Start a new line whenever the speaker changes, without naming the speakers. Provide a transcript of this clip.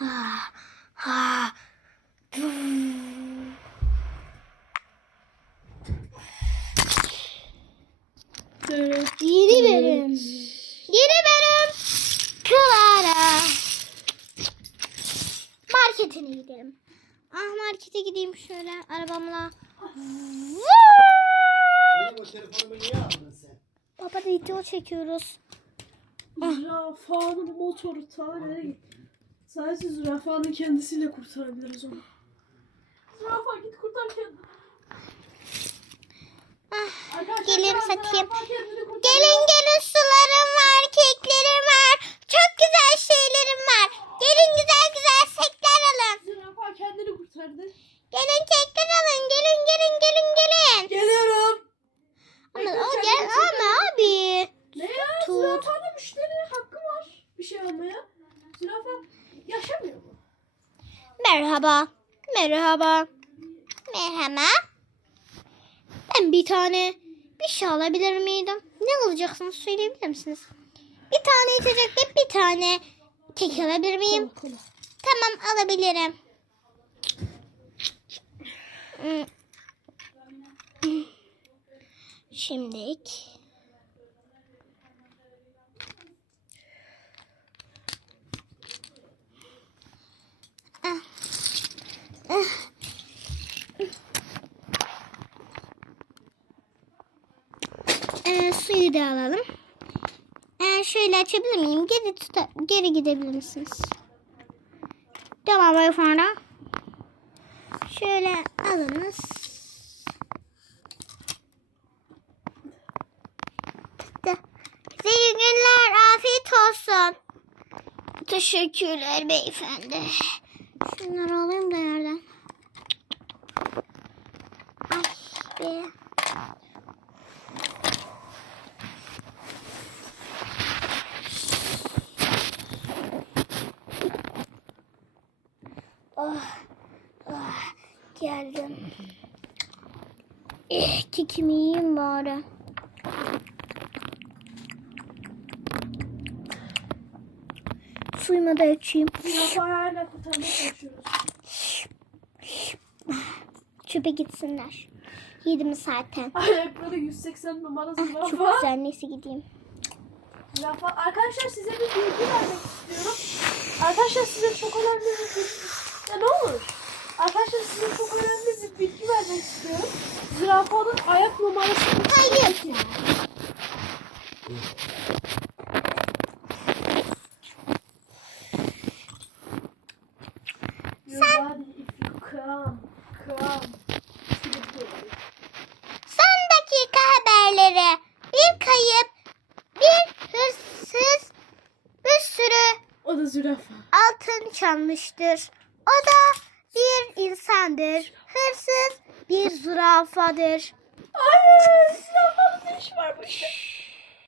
Ha, ha. Yeni bölüm. Yeni bölüm. Clara. Marketine gidelim. Ah markete gideyim şöyle arabamla. Baba video çekiyoruz.
Zürafanın motoru ta nereye gitti? Sadece zürafanın kendisiyle kurtarabiliriz onu. Zürafa git kurtar kendini.
Ah,
Arkadaşlar,
Gelin satayım. Gelin gelin sularım var, keklerim var. Çok güzel şeylerim var. Gelin güzel güzel sekler alın.
Zürafa kendini kurtardı.
Gelin kekler alın. Gelin gelin gelin gelin.
Geliyorum.
Ama
Bekle,
o
sen
gel
gerçekten-
ama abi.
Ne ya?
Tut.
Zürafanın müşteri hakkı var. Bir şey almaya. Zürafa yaşamıyor mu?
Merhaba. Merhaba. Merhaba. Ben bir tane bir şey alabilir miydim? Ne alacaksınız söyleyebilir misiniz? Bir tane içecek ve bir tane kek alabilir miyim?
Kola, kola.
Tamam alabilirim. Hmm. Şimdilik. Ee, suyu da alalım. Ee, şöyle açabilir miyim? Geri tuta geri gidebilir misiniz? Tamam beyefendi. Şöyle alınız. Size günler. Afiyet olsun. Teşekkürler beyefendi. Şunları alayım da yerden. Ay be. Oh, oh, geldim. Eh, kekimi yiyeyim bari. Suyumu da içeyim.
Zürafayı hala kurtarmaya çalışıyoruz.
Çöpe gitsinler. Yedim zaten.
Ayakları 180 numara
Ah, çok güzel. Neyse gideyim.
Zürafa. Arkadaşlar size bir bilgi vermek istiyorum. Arkadaşlar size çok önemli bir bilgi. Ya ne olur? Arkadaşlar size çok önemli bir bilgi vermek istiyorum. Zürafanın ayak numarası.
Hayır.
O da zürafa.
altın çalmıştır. O da bir insandır. Hırsız bir zürafadır.
Hayır, zürafanın ne işi var bu işte?